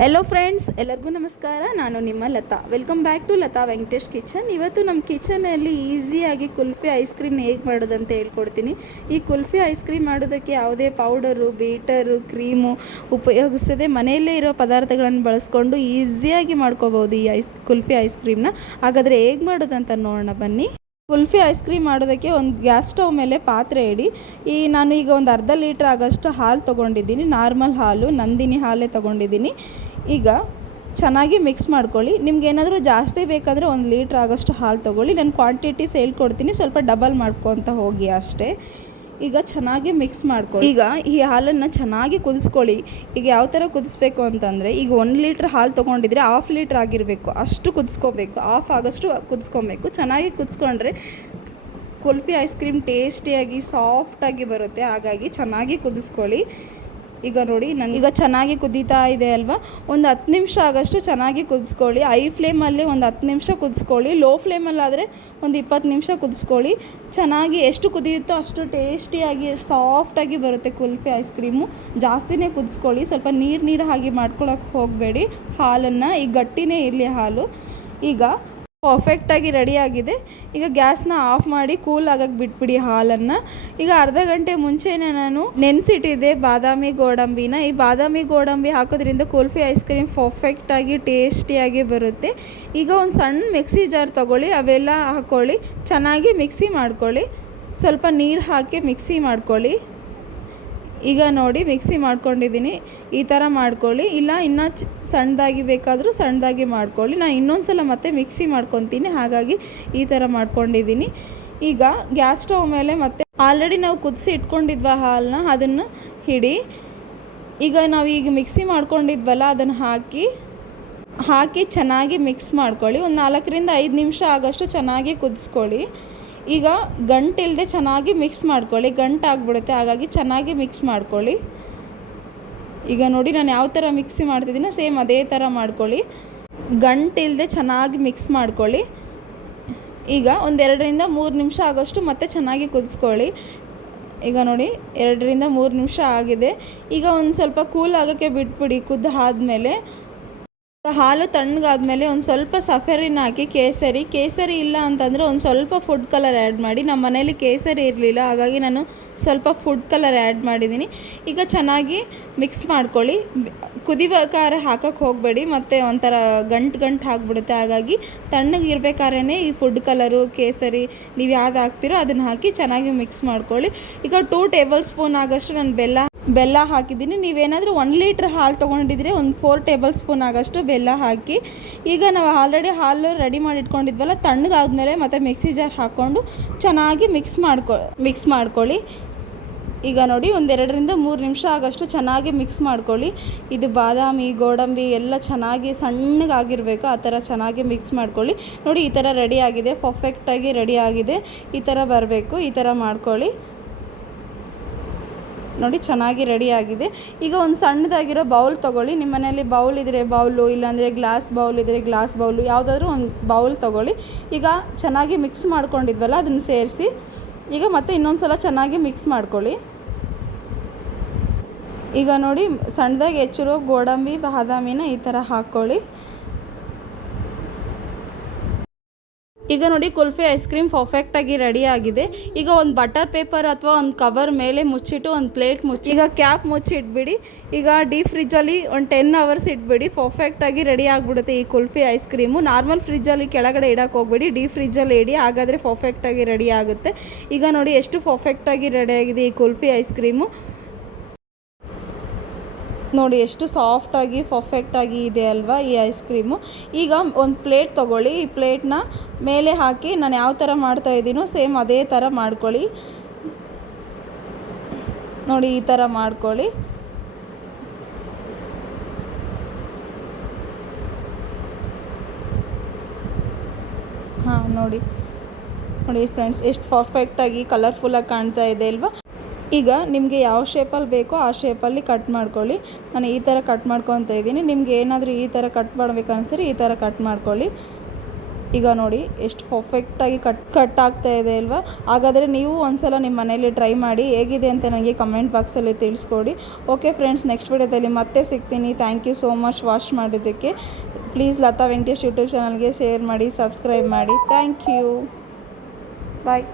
Hello friends ಎಲ್ಲರಿಗೂ ನಮಸ್ಕಾರ. ನಾನು ನಿಮ್ಮ Latha. Welcome back to Latha Venkatesh kitchen ಇವತ್ತು ನಮ್ಮ ಕಿಚನಲ್ಲಿ ಈಸಿಯಾಗಿ ಕುಲ್ಫಿ ಐಸ್ ಕ್ರೀಮ್ ಹೇಗೆ ಮಾಡೋದು ಅಂತ ಹೇಳ್ಕೊಡ್ತೀನಿ. ಈ ಕುಲ್ಫಿ ಐಸ್ ಕ್ರೀಮ್ ಮಾಡೋದಕ್ಕೆ ಯಾವುದೇ ಪೌಡರು ಬೀಟರು ಕ್ರೀಮು ಉಪಯೋಗಿಸದೆ ಮನೆಯಲ್ಲೇ ಇರೋ ಪದಾರ್ಥಗಳನ್ನು ಬಳಸ್ಕೊಂಡು ಈಸಿಯಾಗಿ ಮಾಡ್ಕೋಬೋದು ಈ ಐಸ್ ಕುಲ್ಫಿ ಐಸ್ ಕ್ರೀಮ್ನ ಹಾಗಾದರೆ ಹೇಗೆ ಮಾಡೋದಂತ ನೋಡೋಣ ಬನ್ನಿ. ಕುಲ್ಫಿ ಐಸ್ ಕ್ರೀಮ್ ಮಾಡೋದಕ್ಕೆ ಒಂದು ಗ್ಯಾಸ್ ಸ್ಟವ್ ಮೇಲೆ ಪಾತ್ರೆ ಇಡಿ. ಈ ನಾನು ಈಗ ಒಂದು ಅರ್ಧ ಲೀಟ್ರ್ ಆಗೋಷ್ಟು ಹಾಲು ತೊಗೊಂಡಿದ್ದೀನಿ. ನಾರ್ಮಲ್ ಹಾಲು, ನಂದಿನಿ ಹಾಲೇ ತೊಗೊಂಡಿದ್ದೀನಿ. ಈಗ ಚೆನ್ನಾಗಿ ಮಿಕ್ಸ್ ಮಾಡ್ಕೊಳ್ಳಿ. ನಿಮ್ಗೆ ಏನಾದರೂ ಜಾಸ್ತಿ ಬೇಕಾದರೆ ಒಂದು ಲೀಟ್ರ್ ಆಗೋಷ್ಟು ಹಾಲು ತೊಗೊಳ್ಳಿ. ನಾನು ಕ್ವಾಂಟಿಟೀಸ್ ಹೇಳ್ಕೊಡ್ತೀನಿ. ಸ್ವಲ್ಪ ಡಬಲ್ ಮಾಡ್ಕೊತ ಹೋಗಿ ಅಷ್ಟೇ. ಈಗ ಚೆನ್ನಾಗಿ ಮಿಕ್ಸ್ ಮಾಡ್ಕೊಳ್ಳಿ. ಈಗ ಈ ಹಾಲನ್ನು ಚೆನ್ನಾಗಿ ಕುದಿಸ್ಕೊಳ್ಳಿ. ಈಗ ಯಾವ ಥರ ಕುದಿಸ್ಬೇಕು ಅಂತಂದರೆ, ಈಗ ಒಂದು ಲೀಟ್ರ್ ಹಾಲು ತೊಗೊಂಡಿದ್ರೆ ಹಾಫ್ ಲೀಟ್ರ್ ಆಗಿರಬೇಕು. ಅಷ್ಟು ಕುದಿಸ್ಕೋಬೇಕು. ಆಫ್ ಆಗೋಷ್ಟು ಕುದಿಸ್ಕೊಬೇಕು. ಚೆನ್ನಾಗಿ ಕುದಿಸ್ಕೊಂಡ್ರೆ ಕುಲ್ಫಿ ಐಸ್ ಕ್ರೀಮ್ ಟೇಸ್ಟಿಯಾಗಿ ಸಾಫ್ಟಾಗಿ ಬರುತ್ತೆ. ಹಾಗಾಗಿ ಚೆನ್ನಾಗಿ ಕುದಿಸ್ಕೊಳ್ಳಿ. ಈಗ ನೋಡಿ, ನಾನು ಈಗ ಚೆನ್ನಾಗಿ ಕುದೀತಾ ಇದೆ ಅಲ್ವಾ? ಒಂದು ಹತ್ತು ನಿಮಿಷ ಆಗೋಷ್ಟು ಚೆನ್ನಾಗಿ ಕುದಿಸ್ಕೊಳ್ಳಿ. ಐ ಫ್ಲೇಮಲ್ಲಿ ಒಂದು ಹತ್ತು ನಿಮಿಷ ಕುದಿಸ್ಕೊಳ್ಳಿ. ಲೋ ಫ್ಲೇಮಲ್ಲಾದರೆ ಒಂದು ಇಪ್ಪತ್ತು ನಿಮಿಷ ಕುದಿಸ್ಕೊಳ್ಳಿ. ಚೆನ್ನಾಗಿ ಎಷ್ಟು ಕುದಿಯುತ್ತೋ ಅಷ್ಟು ಟೇಸ್ಟಿಯಾಗಿ, ಸಾಫ್ಟಾಗಿ ಬರುತ್ತೆ ಕುಲ್ಫಿ ಐಸ್ ಕ್ರೀಮು. ಜಾಸ್ತಿನೇ ಕುದಿಸ್ಕೊಳ್ಳಿ. ಸ್ವಲ್ಪ ನೀರು ನೀರು ಹಾಗೆ ಮಾಡ್ಕೊಳಕ್ಕೆ ಹೋಗಬೇಡಿ ಹಾಲನ್ನು. ಈಗ ಗಟ್ಟಿನೇ ಇರಲಿ ಹಾಲು. ಈಗ ಪರ್ಫೆಕ್ಟಾಗಿ ರೆಡಿಯಾಗಿದೆ ಈಗ ಗ್ಯಾಸ್ನ ಆಫ್ ಮಾಡಿ ಕೂಲ್ ಆಗಕ್ಕೆ ಬಿಟ್ಬಿಡಿ ಹಾಲನ್ನು. ಈಗ ಅರ್ಧ ಗಂಟೆ ಮುಂಚೆನೇ ನಾನು ನೆನೆಸಿಟ್ಟಿದ್ದೆ ಬಾದಾಮಿ ಗೋಡಂಬಿನ. ಈ ಬಾದಾಮಿ ಗೋಡಂಬಿ ಹಾಕೋದ್ರಿಂದ ಕುಲ್ಫಿ ಐಸ್ ಕ್ರೀಮ್ ಪರ್ಫೆಕ್ಟಾಗಿ ಟೇಸ್ಟಿಯಾಗಿ ಬರುತ್ತೆ. ಈಗ ಒಂದು ಸಣ್ಣ ಮಿಕ್ಸಿ ಜಾರ್ ತೊಗೊಳ್ಳಿ, ಅವೆಲ್ಲ ಹಾಕ್ಕೊಳ್ಳಿ ಚೆನ್ನಾಗಿ ಮಿಕ್ಸಿ ಮಾಡ್ಕೊಳ್ಳಿ. ಸ್ವಲ್ಪ ನೀರು ಹಾಕಿ ಮಿಕ್ಸಿ ಮಾಡ್ಕೊಳ್ಳಿ. ಈಗ ನೋಡಿ ಮಿಕ್ಸಿ ಮಾಡ್ಕೊಂಡಿದ್ದೀನಿ. ಈ ಥರ ಮಾಡ್ಕೊಳ್ಳಿ. ಇಲ್ಲ, ಇನ್ನೂ ಚ್ ಸಣ್ಣದಾಗಿ ಬೇಕಾದರೂ ಸಣ್ಣದಾಗಿ ಮಾಡ್ಕೊಳ್ಳಿ. ನಾನು ಇನ್ನೊಂದು ಸಲ ಮತ್ತೆ ಮಿಕ್ಸಿ ಮಾಡ್ಕೊತೀನಿ. ಹಾಗಾಗಿ ಈ ಥರ ಮಾಡ್ಕೊಂಡಿದ್ದೀನಿ. ಈಗ ಗ್ಯಾಸ್ ಸ್ಟವ್ ಮೇಲೆ ಮತ್ತೆ ಆಲ್ರೆಡಿ ನಾವು ಕುದಿಸಿ ಇಟ್ಕೊಂಡಿದ್ವ ಹಾಲನ್ನ ಅದನ್ನು ಹಿಡಿ, ಈಗ ನಾವು ಈಗ ಮಿಕ್ಸಿ ಮಾಡ್ಕೊಂಡಿದ್ವಲ್ಲ, ಅದನ್ನು ಹಾಕಿ ಹಾಕಿ ಚೆನ್ನಾಗಿ ಮಿಕ್ಸ್ ಮಾಡ್ಕೊಳ್ಳಿ. ಒಂದು ನಾಲ್ಕರಿಂದ ಐದು ನಿಮಿಷ ಆಗೋಷ್ಟು ಚೆನ್ನಾಗಿ ಕುದಿಸ್ಕೊಳ್ಳಿ. ಈಗ ಗಂಟಿಲ್ಲದೆ ಚೆನ್ನಾಗಿ ಮಿಕ್ಸ್ ಮಾಡ್ಕೊಳ್ಳಿ. ಗಂಟು ಆಗಿಬಿಡುತ್ತೆ, ಹಾಗಾಗಿ ಚೆನ್ನಾಗಿ ಮಿಕ್ಸ್ ಮಾಡ್ಕೊಳ್ಳಿ. ಈಗ ನೋಡಿ ನಾನು ಯಾವ ಥರ ಮಿಕ್ಸಿ ಮಾಡ್ತಿದ್ದೀನೋ, ಸೇಮ್ ಅದೇ ಥರ ಮಾಡ್ಕೊಳ್ಳಿ. ಗಂಟಿಲ್ಲದೆ ಚೆನ್ನಾಗಿ ಮಿಕ್ಸ್ ಮಾಡ್ಕೊಳ್ಳಿ. ಈಗ ಒಂದೆರಡರಿಂದ ಮೂರು ನಿಮಿಷ ಆಗೋಷ್ಟು ಮತ್ತೆ ಚೆನ್ನಾಗಿ ಕುದಿಸ್ಕೊಳ್ಳಿ. ಈಗ ನೋಡಿ, ಎರಡರಿಂದ ಮೂರು ನಿಮಿಷ ಆಗಿದೆ. ಈಗ ಒಂದು ಸ್ವಲ್ಪ ಕೂಲ್ ಆಗೋಕ್ಕೆ ಬಿಟ್ಬಿಡಿ, ಕುದ್ದು ಆದಮೇಲೆ. ಹಾಲು ತಣ್ಣಗಾದ್ಮೇಲೆ ಒಂದು ಸ್ವಲ್ಪ ಸಫರಿನ ಹಾಕಿ ಕೇಸರಿ ಕೇಸರಿ ಇಲ್ಲ ಅಂತಂದರೆ ಒಂದು ಸ್ವಲ್ಪ ಫುಡ್ ಕಲರ್ ಆ್ಯಡ್ ಮಾಡಿ. ನಮ್ಮ ಮನೇಲಿ ಕೇಸರಿ ಇರಲಿಲ್ಲ, ಹಾಗಾಗಿ ನಾನು ಸ್ವಲ್ಪ ಫುಡ್ ಕಲರ್ ಆ್ಯಡ್ ಮಾಡಿದ್ದೀನಿ ಈಗ ಚೆನ್ನಾಗಿ ಮಿಕ್ಸ್ ಮಾಡ್ಕೊಳ್ಳಿ. ಕುದಿಬೇಕಾದ್ರೆ ಹಾಕೋಕ್ಕೆ ಹೋಗಬೇಡಿ, ಮತ್ತು ಒಂಥರ ಗಂಟು ಗಂಟು ಹಾಕ್ಬಿಡುತ್ತೆ ಹಾಗಾಗಿ ತಣ್ಣಗಿರ್ಬೇಕಾದ್ರೆ ಈ ಫುಡ್ ಕಲರು ಕೇಸರಿ ನೀವು ಯಾವ್ದು ಹಾಕ್ತಿರೋ ಅದನ್ನು ಹಾಕಿ ಚೆನ್ನಾಗಿ ಮಿಕ್ಸ್ ಮಾಡ್ಕೊಳ್ಳಿ. ಈಗ ಟೂ ಟೇಬಲ್ ಸ್ಪೂನ್ ಆಗೋಷ್ಟು ನಾನು ಬೆಲ್ಲ ಬೆಲ್ಲ ಹಾಕಿದ್ದೀನಿ. ನೀವೇನಾದರೂ ಒನ್ ಲೀಟ್ರ್ ಹಾಲು ತೊಗೊಂಡಿದ್ರೆ ಒಂದು ಫೋರ್ ಟೇಬಲ್ ಸ್ಪೂನ್ ಆಗೋಷ್ಟು ಬೆಲ್ಲ ಹಾಕಿ, ಈಗ ನಾವು ಆಲ್ರೆಡಿ ಹಾಲು ರೆಡಿ ಮಾಡಿ ಇಟ್ಕೊಂಡಿದ್ವಲ್ಲ ತಣ್ಣಗಾದ್ಮೇಲೆ ಮತ್ತು ಮಿಕ್ಸಿ ಜಾರ್ ಹಾಕ್ಕೊಂಡು ಚೆನ್ನಾಗಿ ಮಿಕ್ಸ್ ಮಾಡ್ಕೊ ಮಿಕ್ಸ್ ಮಾಡ್ಕೊಳ್ಳಿ. ಈಗ ನೋಡಿ ಒಂದೆರಡರಿಂದ ಮೂರು ನಿಮಿಷ ಆಗೋಷ್ಟು ಚೆನ್ನಾಗಿ ಮಿಕ್ಸ್ ಮಾಡ್ಕೊಳ್ಳಿ. ಇದು ಬಾದಾಮಿ, ಗೋಡಂಬಿ ಎಲ್ಲ ಚೆನ್ನಾಗಿ ಸಣ್ಣಗಾಗಿರಬೇಕು, ಆ ಥರ ಚೆನ್ನಾಗಿ ಮಿಕ್ಸ್ ಮಾಡ್ಕೊಳ್ಳಿ. ನೋಡಿ ಈ ಥರ ರೆಡಿ ಆಗಿದೆ ಪರ್ಫೆಕ್ಟಾಗಿ ರೆಡಿ ಆಗಿದೆ. ಈ ಥರ ಬರಬೇಕು, ಈ ಥರ ಮಾಡ್ಕೊಳ್ಳಿ. ನೋಡಿ ಚೆನ್ನಾಗಿ ರೆಡಿ ಆಗಿದೆ. ಈಗ ಒಂದು ಸಣ್ಣದಾಗಿರೋ ಬೌಲ್ ತೊಗೊಳ್ಳಿ. ನಿಮ್ಮ ಮನೆಯಲ್ಲಿ ಬೌಲ್ ಇದ್ದರೆ ಬೌಲು ಇಲ್ಲಾಂದರೆ ಗ್ಲಾಸ್ ಬೌಲ್ ಇದ್ದರೆ ಗ್ಲಾಸ್ ಬೌಲು ಯಾವುದಾದ್ರೂ ಒಂದು ಬೌಲ್ ತೊಗೊಳ್ಳಿ. ಈಗ ಚೆನ್ನಾಗಿ ಮಿಕ್ಸ್ ಮಾಡ್ಕೊಂಡಿದ್ವಲ್ಲ, ಅದನ್ನು ಸೇರಿಸಿ. ಈಗ ಮತ್ತೆ ಇನ್ನೊಂದು ಸಲ ಚೆನ್ನಾಗಿ ಮಿಕ್ಸ್ ಮಾಡ್ಕೊಳ್ಳಿ. ಈಗ ನೋಡಿ, ಸಣ್ಣದಾಗಿ ಹೆಚ್ಚಿರೋ ಗೋಡಂಬಿ, ಬಾದಾಮಿನ ಈ ಥರ ಹಾಕ್ಕೊಳ್ಳಿ ಈಗ ನೋಡಿ ಕುಲ್ಫಿ ಐಸ್ ಕ್ರೀಮ್ ಪರ್ಫೆಕ್ಟಾಗಿ ರೆಡಿ ಆಗಿದೆ. ಈಗ ಒಂದು ಬಟರ್ ಪೇಪರ್ ಅಥವಾ ಒಂದು ಕವರ್ ಮೇಲೆ ಮುಚ್ಚಿಟ್ಟು ಒಂದು ಪ್ಲೇಟ್ ಮುಚ್ಚಿ ಈಗ ಕ್ಯಾಪ್ ಮುಚ್ಚಿ ಇಟ್ಬಿಡಿ. ಈಗ ಡೀಪ್ ಫ್ರಿಜ್ಜಲ್ಲಿ ಒಂದು ಟೆನ್ ಅವರ್ಸ್ ಇಟ್ಬಿಡಿ. ಪರ್ಫೆಕ್ಟಾಗಿ ರೆಡಿ ಆಗಿಬಿಡುತ್ತೆ ಈ ಕುಲ್ಫಿ ಐಸ್ ಕ್ರೀಮು ನಾರ್ಮಲ್ ಫ್ರಿಜ್ಜಲ್ಲಿ ಕೆಳಗಡೆ ಇಡಕ್ಕೆ ಹೋಗ್ಬೇಡಿ. ಡೀಪ್ ಫ್ರಿಜ್ಜಲ್ಲಿ ಇಡಿ, ಹಾಗಾದರೆ ಪರ್ಫೆಕ್ಟಾಗಿ ರೆಡಿ ಆಗುತ್ತೆ. ಈಗ ನೋಡಿ ಎಷ್ಟು ಪರ್ಫೆಕ್ಟಾಗಿ ರೆಡಿ ಆಗಿದೆ ಈ ಕುಲ್ಫಿ ಐಸ್ ಕ್ರೀಮು ನೋಡಿ ಎಷ್ಟು ಸಾಫ್ಟಾಗಿ ಪರ್ಫೆಕ್ಟಾಗಿ ಇದೆ ಅಲ್ವಾ ಈ ಐಸ್ ಕ್ರೀಮು ಈಗ ಒಂದು ಪ್ಲೇಟ್ ತೊಗೊಳ್ಳಿ. ಈ ಪ್ಲೇಟ್ನ ಮೇಲೆ ಹಾಕಿ ನಾನು ಯಾವ ಥರ ಮಾಡ್ತಾ ಇದ್ದೀನೋ ಸೇಮ್ ಅದೇ ಥರ ಮಾಡ್ಕೊಳ್ಳಿ. ನೋಡಿ ಈ ಥರ ಮಾಡ್ಕೊಳ್ಳಿ. ಹಾಂ, ನೋಡಿ. ನೋಡಿ ಫ್ರೆಂಡ್ಸ್ ಎಷ್ಟು ಪರ್ಫೆಕ್ಟಾಗಿ ಕಲರ್ಫುಲ್ಲಾಗಿ ಕಾಣ್ತಾ ಇದೆ ಅಲ್ವಾ? ಈಗ ನಿಮಗೆ ಯಾವ ಶೇಪಲ್ಲಿ ಬೇಕೋ ಆ ಶೇಪಲ್ಲಿ ಕಟ್ ಮಾಡ್ಕೊಳ್ಳಿ. ನಾನು ಈ ಥರ ಕಟ್ ಮಾಡ್ಕೊತ ಇದ್ದೀನಿ. ನಿಮ್ಗೆ ಏನಾದರೂ ಈ ಥರ ಕಟ್ ಮಾಡ್ಬೇಕು ಅನಿಸಿದ್ರೆ ಈ ಥರ ಕಟ್ ಮಾಡ್ಕೊಳ್ಳಿ. ಈಗ ನೋಡಿ, ಎಷ್ಟು ಪರ್ಫೆಕ್ಟಾಗಿ ಕಟ್ ಕಟ್ ಆಗ್ತಾ ಇದೆ ಅಲ್ವಾ? ಹಾಗಾದರೆ ನೀವು ಒಂದ್ಸಲ ನಿಮ್ಮ ಮನೇಲಿ ಟ್ರೈ ಮಾಡಿ, ಹೇಗಿದೆ ಅಂತ ನನಗೆ ಕಮೆಂಟ್ ಬಾಕ್ಸಲ್ಲಿ ತಿಳಿಸ್ಕೊಡಿ. ಓಕೆ ಫ್ರೆಂಡ್ಸ್ ನೆಕ್ಸ್ಟ್ ವಿಡಿಯೋದಲ್ಲಿ ಮತ್ತೆ ಸಿಗ್ತೀನಿ. Thank you so much watch ಮಾಡಿದ್ದಕ್ಕೆ. ಪ್ಲೀಸ್ ಲತಾ ವೆಂಕಟೇಶ್ ಯೂಟ್ಯೂಬ್ ಚಾನಲ್ಗೆ ಶೇರ್ ಮಾಡಿ ಸಬ್ಸ್ಕ್ರೈಬ್ ಮಾಡಿ. Thank you bye